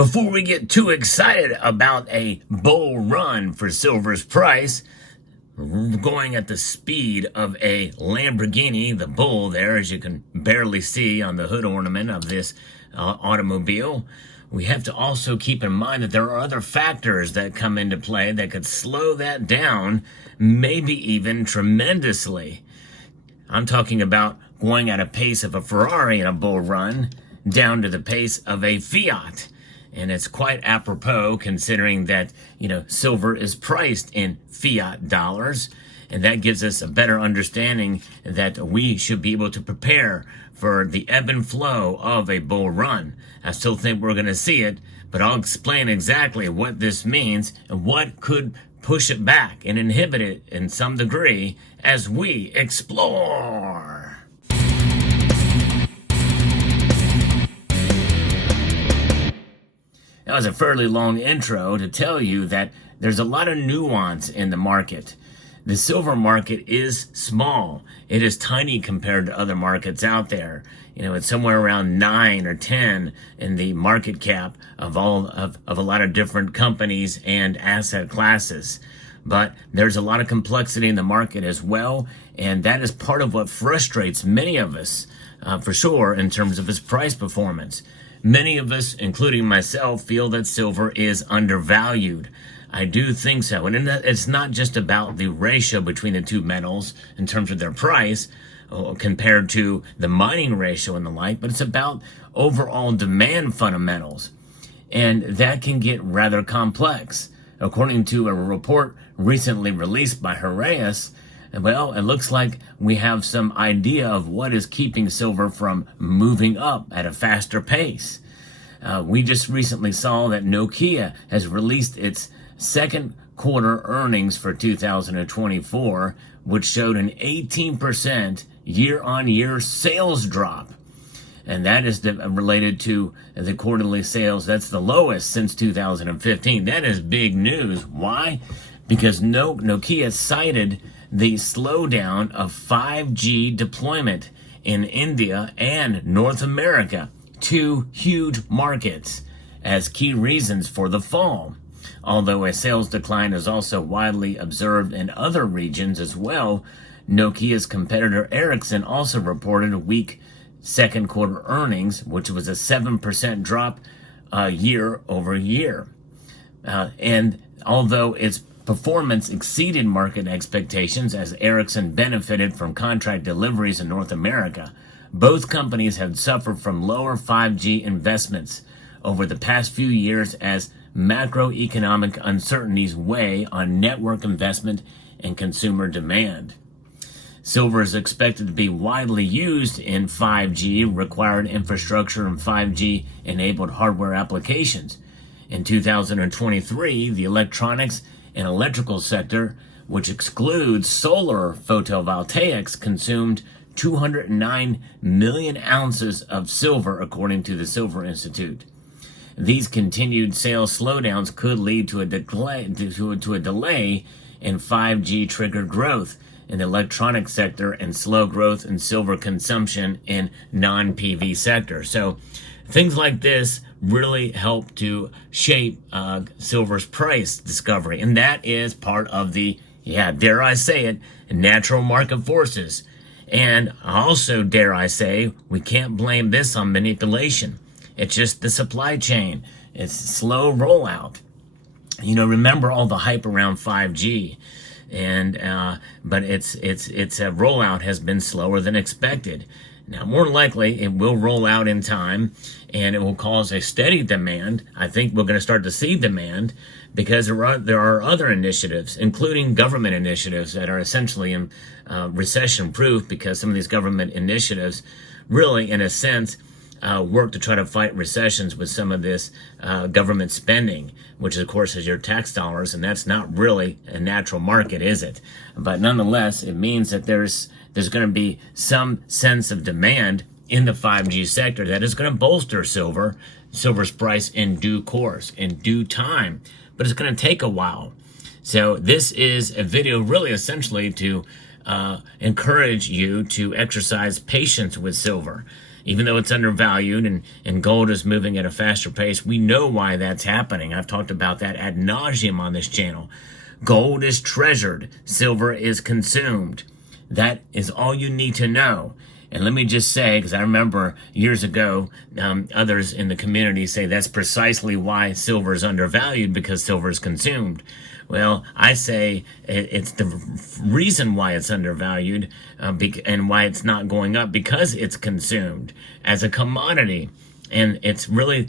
Before we get too excited about a bull run for silver's price, going at the speed of a Lamborghini, the bull there, as you can barely see on the hood ornament of this automobile, we have to also keep in mind that there are other factors that come into play that could slow that down, maybe even tremendously. I'm talking about going at a pace of a Ferrari in a bull run down to the pace of a Fiat. And it's quite apropos considering that, silver is priced in fiat dollars. And that gives us a better understanding that we should be able to prepare for the ebb and flow of a bull run. I still think we're going to see it, but I'll explain exactly what this means and what could push it back and inhibit it in some degree as we explore. That was a fairly long intro to tell you that there's a lot of nuance in the market. The silver market is small. It is tiny compared to other markets out there. It's somewhere around 9 or 10 in the market cap of a lot of different companies and asset classes. But there's a lot of complexity in the market as well, and that is part of what frustrates many of us, for sure, in terms of its price performance. Many of us, including myself, feel that silver is undervalued. I do think so. And it's not just about the ratio between the two metals in terms of their price compared to the mining ratio and the like, but it's about overall demand fundamentals. And that can get rather complex. According to a report recently released by Heraeus, well, it looks like we have some idea of what is keeping silver from moving up at a faster pace. We just recently saw that Nokia has released its second quarter earnings for 2024, which showed an 18% year-on-year sales drop. And that is related to the quarterly sales. That's the lowest since 2015. That is big news. Why? Because Nokia cited the slowdown of 5G deployment in India and North America, two huge markets, as key reasons for the fall. Although a sales decline is also widely observed in other regions as well, Nokia's competitor Ericsson also reported a weak second quarter earnings, which was a 7% drop year over year. And although its performance exceeded market expectations as Ericsson benefited from contract deliveries in North America, both companies have suffered from lower 5G investments over the past few years as macroeconomic uncertainties weigh on network investment and consumer demand. Silver is expected to be widely used in 5G required infrastructure and 5G enabled hardware applications. In 2023, the electronics and electrical sector, which excludes solar photovoltaics, consumed 209 million ounces of silver, according to the Silver Institute. These continued sales slowdowns could lead to a delay in 5G triggered growth in the electronic sector and slow growth in silver consumption in non-PV sectors. So things like this really help to shape silver's price discovery. And that is part of the, dare I say it, natural market forces. And also, dare I say, we can't blame this on manipulation. It's just the supply chain. It's slow rollout. Remember all the hype around 5G. But its rollout has been slower than expected. Now, more likely, it will roll out in time, and it will cause a steady demand. I think we're going to start to see demand because there are other initiatives, including government initiatives, that are essentially recession-proof, because some of these government initiatives really, in a sense, work to try to fight recessions with some of this government spending, which of course is your tax dollars, and that's not really a natural market, is it? But nonetheless, it means that there's going to be some sense of demand in the 5G sector that is going to bolster silver's price in due course, in due time. But it's going to take a while. So this is a video really essentially to encourage you to exercise patience with silver. even though it's undervalued, and gold is moving at a faster pace. We know why that's happening. I've talked about that ad nauseum on this channel. Gold is treasured, silver is consumed. That is all you need to know. And let me just say, because I remember years ago, others in the community say that's precisely why silver is undervalued, because silver is consumed. Well, I say it's the reason why it's undervalued and why it's not going up, because it's consumed as a commodity. And it's really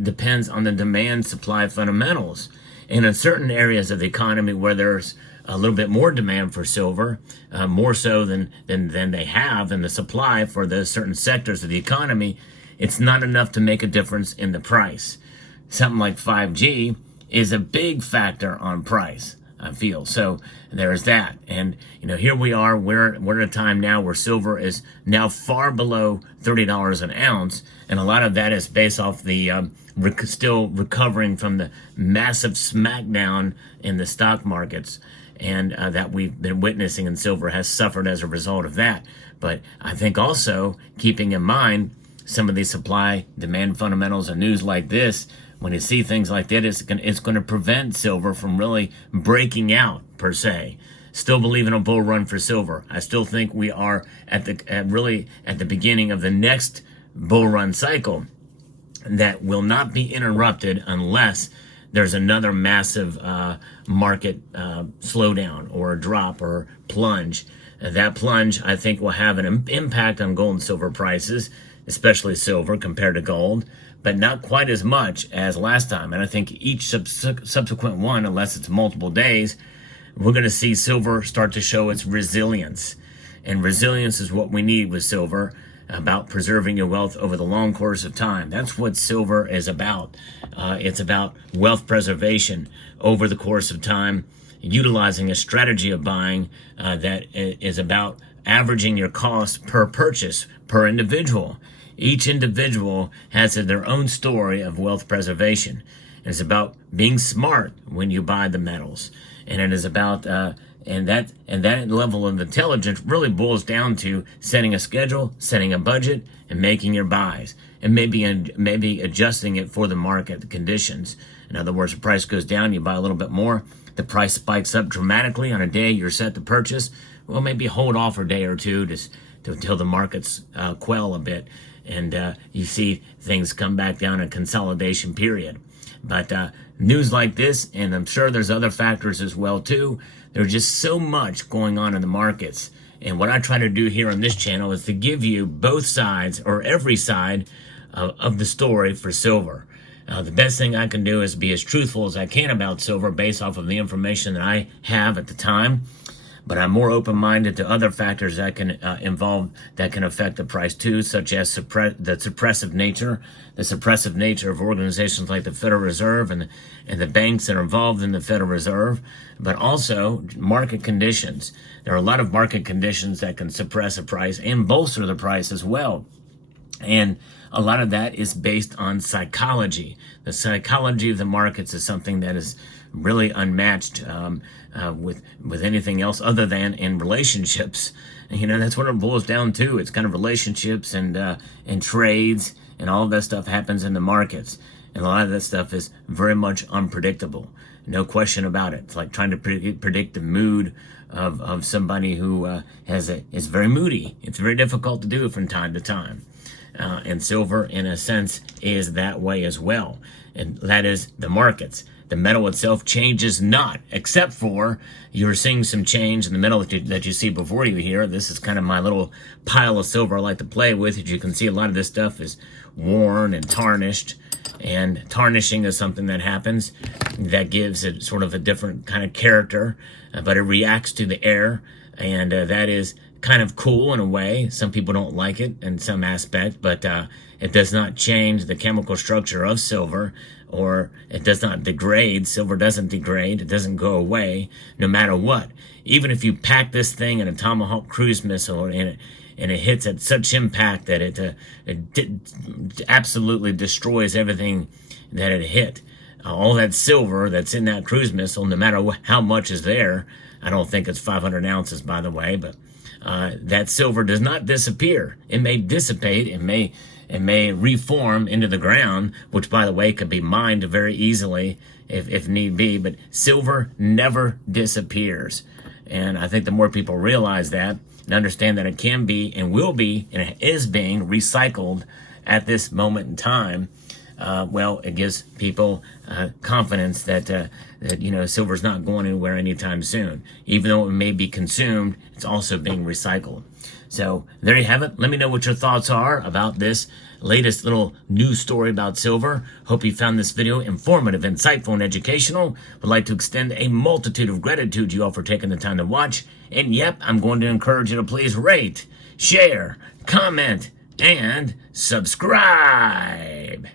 depends on the demand-supply fundamentals. And in certain areas of the economy where there's a little bit more demand for silver, more so than they have in the supply for the certain sectors of the economy, it's not enough to make a difference in the price. Something like 5G is a big factor on price, I feel. So there's that. And, here we are, we're at a time now where silver is now far below $30 an ounce. And a lot of that is based off the still recovering from the massive smackdown in the stock markets, and that we've been witnessing, and silver has suffered as a result of that. But I think also keeping in mind some of these supply-demand fundamentals and news like this, when you see things like that, it's going to prevent silver from really breaking out, per se. Still believe in a bull run for silver. I still think we are really at the beginning of the next bull run cycle that will not be interrupted unless there's another massive market slowdown or a drop or plunge. That plunge, I think, will have an impact on gold and silver prices, especially silver compared to gold, but not quite as much as last time. And I think each subsequent one, unless it's multiple days, we're going to see silver start to show its resilience. And resilience is what we need with silver, about preserving your wealth over the long course of time. That's what silver is about. It's about wealth preservation over the course of time, utilizing a strategy of buying that is about averaging your cost per purchase per individual. Each individual has their own story of wealth preservation. It's about being smart when you buy the metals, and it is about and that level of intelligence really boils down to setting a schedule, setting a budget, and making your buys, and maybe adjusting it for the market conditions. In other words, the price goes down, you buy a little bit more. The price spikes up dramatically on a day you're set to purchase. Well, maybe hold off for a day or two until the markets quell a bit, and you see things come back down a consolidation period. But news like this, and I'm sure there's other factors as well too, there's just so much going on in the markets. And what I try to do here on this channel is to give you both sides, or every side of the story for silver. The best thing I can do is be as truthful as I can about silver based off of the information that I have at the time. But I'm more open-minded to other factors that can that can affect the price too, such as the suppressive nature of organizations like the Federal Reserve and the banks that are involved in the Federal Reserve, but also market conditions. There are a lot of market conditions that can suppress a price and bolster the price as well. And a lot of that is based on psychology. The psychology of the markets is something that is really unmatched with anything else other than in relationships. And, that's what it boils down to. It's kind of relationships and trades, and all of that stuff happens in the markets. And a lot of that stuff is very much unpredictable. No question about it. It's like trying to predict the mood of somebody who is very moody. It's very difficult to do from time to time. And silver, in a sense, is that way as well. And that is the markets. The metal itself changes not, except for you're seeing some change in the metal that you see before you here. This is kind of my little pile of silver I like to play with. As you can see, a lot of this stuff is worn and tarnished. And tarnishing is something that happens that gives it sort of a different kind of character, but it reacts to the air, and that is kind of cool in a way. Some people don't like it in some aspect, but it does not change the chemical structure of silver, or it does not degrade. Silver doesn't degrade. It doesn't go away no matter what. Even if you pack this thing in a Tomahawk cruise missile and it hits at such impact that it absolutely destroys everything that it hit. All that silver that's in that cruise missile, no matter how much is there, I don't think it's 500 ounces, by the way, but that silver does not disappear. It may dissipate, it may reform into the ground, which, by the way, could be mined very easily if need be, but silver never disappears. And I think the more people realize that and understand that it can be and will be and it is being recycled at this moment in time, well, it gives people confidence that silver's not going anywhere anytime soon. Even though it may be consumed, it's also being recycled. So there you have it. Let me know what your thoughts are about this latest little news story about silver. Hope you found this video informative, insightful, and educational. Would like to extend a multitude of gratitude to you all for taking the time to watch. And yep, I'm going to encourage you to please rate, share, comment, and subscribe.